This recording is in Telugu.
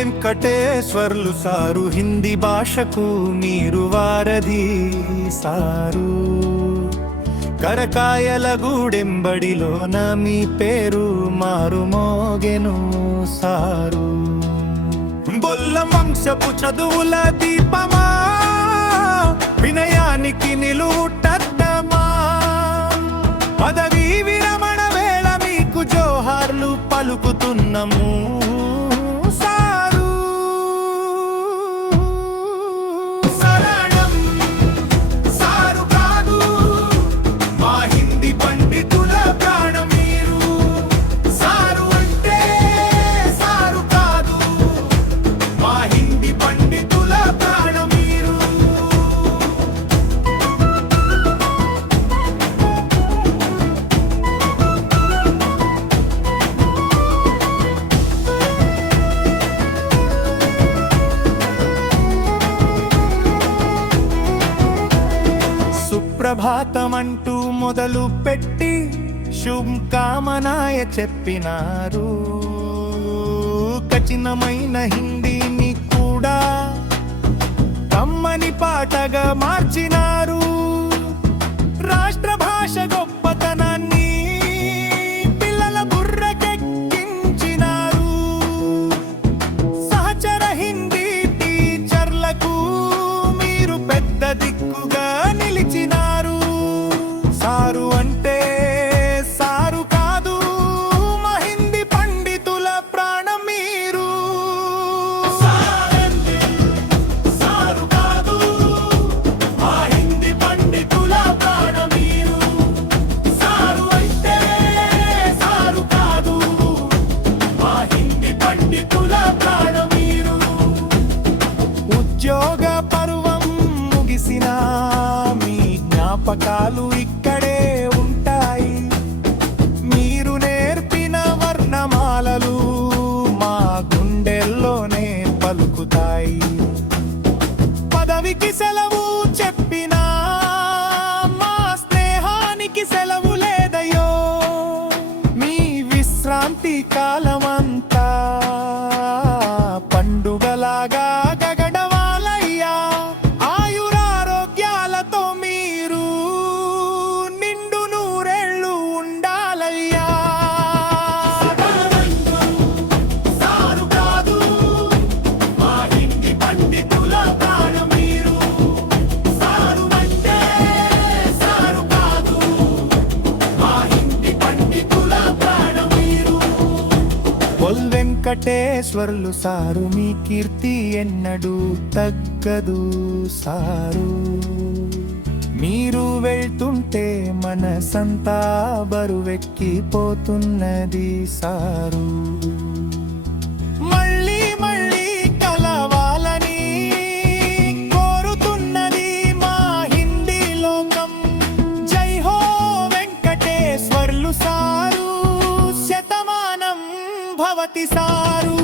వెంకటేశ్వర్లు సారు, హిందీ భాషకు మీరు వారధి సారు. కరకాయల గూడెంబడిలోన మీ పేరు మారుమోగెను సారు. బొల్లం వంశపు చదువుల దీపమా, వినయానికి నిలువుటద్దమా. పదవీ విరమణ వేళ మీకు జోహార్లు పలుకుతున్నాము సారు. శరణం సారు కాదు, మా హిందీ పండితుల ప్రాణం మీరు. సారు అంటే సారు కాదు, మా హిందీ పండితుల ప్రాణం మీరు. సుప్రభాతమంటూ మొదలు పెట్టి శుభకామనాయ చెప్పినారు. కఠినమైన హిందీని కూడా కమ్మని పాటగా మార్చినారు. రాష్ట్ర భాష గొప్పతనాన్ని పిల్లల బుర్రకెక్కించినారు. సహచర హిందీ టీచర్లకు మీరు పెద్ద దిక్కుగా నిలిచినారు. సారు అంటే సారు కాదు, మా హిందీ పండితుల ప్రాణం మీరు. సారంటే సారు కాదు, మా హిందీ పండితుల ప్రాణం మీరు. సారు అంటే సారు కాదు, మా హిందీ పండితుల ప్రాణం మీరు. ఉద్యోగ పర్వం ముగిసిన మీ జ్ఞాపకాలు ఇక్కడే ఉంటాయి. మీరు నేర్పిన వర్ణమాలలు మా గుండెల్లోనే పలుకుతాయి. పదవికి సెలవు చెప్పినా మా స్నేహానికి సెలవు లేదయ్యో. మీ విశ్రాంతి కాలమంతా పండుగలాగా గగడవాలయ్యా. ఆయురారోగ్యాలతో మీరు నిండు నూరేళ్ళు ఉండాలయ్యా. సారు కాదు, మా హిందీ పండితుల ప్రాణం మీరు. సారు అంటే సారు కాదు, మా హిందీ పండితుల ప్రాణం మీరు. బొల్ వెంకటేశ్వర్లు సారు, మీ కీర్తి ఎన్నడూ తగ్గదు సారు. మీరు వెళ్తుంటే మనసంతా బరువెక్కిపోతున్నది సారు. మళ్ళీ మళ్ళీ కలవాలని కోరుతున్నది మా హిందీ లోకం. జై హో వెంకటేశ్వర్లు సారు, శతమానం భవతి సారు.